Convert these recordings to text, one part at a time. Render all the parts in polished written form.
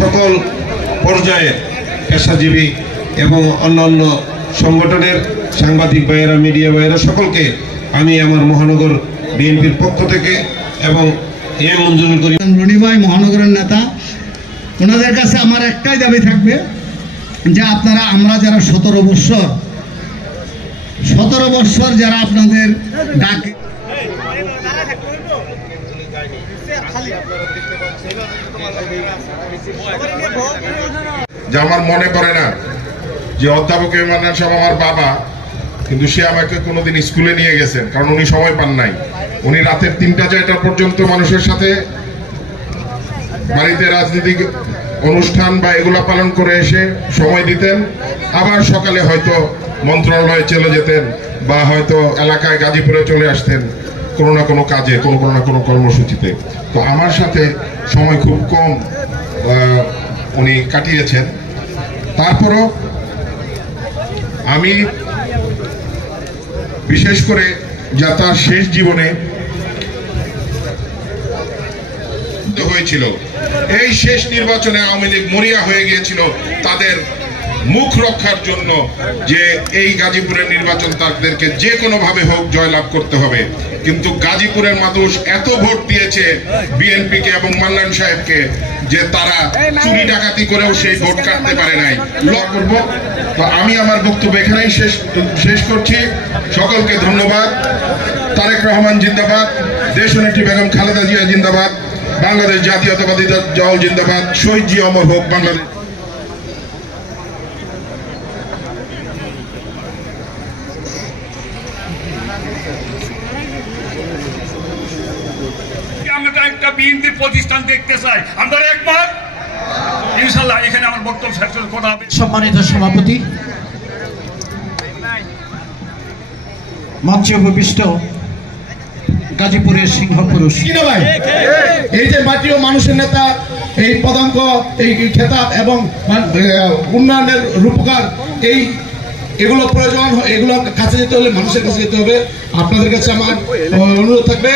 সকল পর্যায়ের পেশাজীবী এবং অন্যান্য সংগঠনের সাংবাদিক ভাইয়েরা, মিডিয়া ভাইয়েরা সকলকে আমি আমার মহানগর বিএনপির পক্ষ থেকে এবং মঞ্জুর করি। রনি ভাই মহানগরের নেতা, ওনাদের কাছে আমার একটাই দাবি থাকবে যে আপনারা, আমরা যারা 17 বৎসর যারা আপনাদের ডাকে, যে আমার মনে পড়ে না যে অধ্যাপক মান্নান সাহেব আমার বাবা, কিন্তু সে আমাকে কোনোদিন স্কুলে নিয়ে গেছেন, কারণ উনি সময় পান নাই। উনি রাতের 3টা-4টা পর্যন্ত মানুষের সাথে বাড়িতে রাজনৈতিক অনুষ্ঠান বা এগুলা পালন করে এসে সময় দিতেন, আবার সকালে হয়তো মন্ত্রণালয়ে চলে যেতেন বা হয়তো এলাকায় গাজীপুরে চলে আসতেন কোনো না কোনো কাজে, কোনো না কোনো কর্মসূচিতে। তো আমার সাথে সময় খুব কম উনি কাটিয়েছেন। তারপরও আমি বিশেষ করে যা তার শেষ জীবনে হয়েছিল, এই শেষ নির্বাচনে আওয়ামী লীগ মরিয়া হয়ে গিয়েছিল তাদের মুখ রক্ষার জন্য, যে এই গাজীপুরের নির্বাচন তাদেরকে যে কোনো ভাবে হোক জয়লাভ করতে হবে। কিন্তু গাজীপুরের মানুষ এত ভোট দিয়েছে বিএনপিকে এবং মান্নান সাহেবকে যে তারা চুরি ডাকাতি করেও সেই ভোট কাটতে পারে নাই। করব তো আমি আমার বক্তব্য এখানেই শেষ করছি। সকলকে ধন্যবাদ। তারেক রহমান জিন্দাবাদ, দেশনেত্রী বেগম খালেদা জিয়া জিন্দাবাদ, বাংলাদেশ জাতীয়তাবাদী দল জিন্দাবাদ, শহীদ জিয়া অমর হোক বাংলাদেশ। আমরা একটা বিএনপির প্রতিষ্ঠান দেখতে চাই, আমরা একমত ইনশাআল্লাহ। এখানে আমার বক্তব্য শেষ করা হবে। সম্মানিত সভাপতি, মঞ্চে উপবিষ্ট গাজীপুরের সিংহপুরুষ, এই যে মাটি ও মানুষের নেতা, এই পদাঙ্ক, এই খেতাব এবং উন্নয়নের রূপকার, এগুলো প্রয়োজন, এগুলো কাছে যেতে হলে মানুষের কাছে যেতে হবে। আপনাদের কাছে আমার অনুরোধ থাকবে,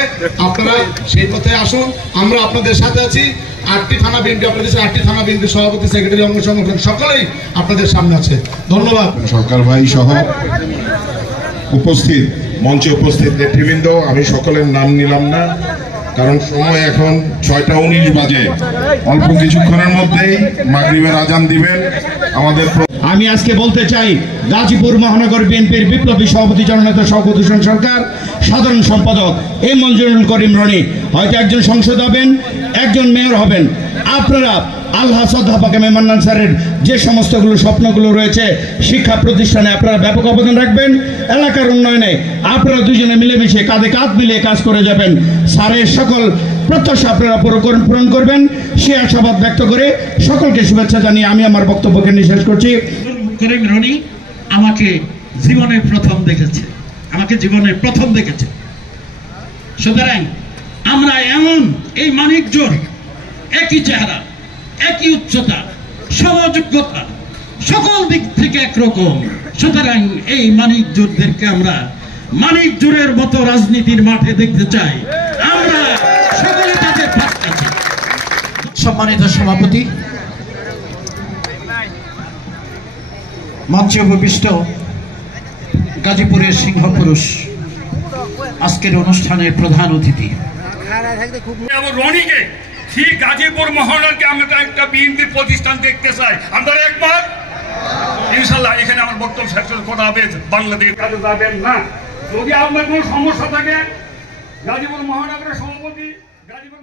আপনারা সেই পথে আসুন, আমরা আপনাদের সাথে আছি। 8টি থানা বিএনপি, আপনাদের 8টি থানা বিএনপি সভাপতি, সেক্রেটারি, অঙ্গ সংগঠন সকলেই আপনাদের সামনে আছে। ধন্যবাদ। সরকার ভাই সহ উপস্থিত, মঞ্চে উপস্থিত নেতৃবৃন্দ, আমি সকলের নাম নিলাম না, কারণ সময় এখন 6টা 19 বাজে। অল্প কিছুক্ষণের মধ্যেই মাগরিবের আজান দিবেন আমাদের। আমি আজকে বলতে চাই, গাজীপুর মহানগর বিএনপির বিপ্লবী সভাপতি জননেতা শওকত হোসেন সরকার, সাধারণ সম্পাদক মঞ্জুরুল করিম রনি হয়তো একজন সংসদ হবেন, একজন মেয়র হবেন। আপনারা আল্লাহ অধ্যাপক মান্নান স্যারের যে সমস্তগুলো স্বপ্নগুলো রয়েছে, শিক্ষা প্রতিষ্ঠানে আপনারা ব্যাপক অবদান রাখবেন, এলাকার উন্নয়নে আপনারা দুজনে মিলেমিশে কাঁধে কাঁধ মিলিয়ে কাজ করে যাবেন। স্যারের সকল প্রত্যাশা আপনারা পূরণ করবেন, সে আশাবাদ ব্যক্ত করে সকলকে শুভেচ্ছা জানিয়ে আমি আমার বক্তব্যকে শেষ করছি। করিম রনি আমাকে জীবনে প্রথম দেখেছে। সুতরাং আমরা এমন এই মানিকজোর, একই চেহারা, একই উচ্চতা, সমযোগ্যতা, সকল দিক থেকে একরকম। সুতরাং এই মানিকজোরদেরকে আমরা মানিকজোরের মতো রাজনীতির মাঠে দেখতে চাই। আমরা সকলে তাদের পাশে আছি। সম্মানিত সভাপতি, মঞ্চে উপবিষ্ট গাজীপুরের সিংহপুরুষ, আজকের অনুষ্ঠানের প্রধান অতিথি রনিকে, ঠিক গাজীপুর মহানগরকে আমরা একটা বিএনপির প্রতিষ্ঠান দেখতে চাই, আমরা একমত ইনশাআল্লাহ। এখানে আমার বক্তব্য শেষ করা হবে। বাংলাদেশ কাজে যাবেন না। যদি আপনার কোনো সমস্যা থাকে, গাজীপুর মহানগরের সভাপতি, গাজীপুর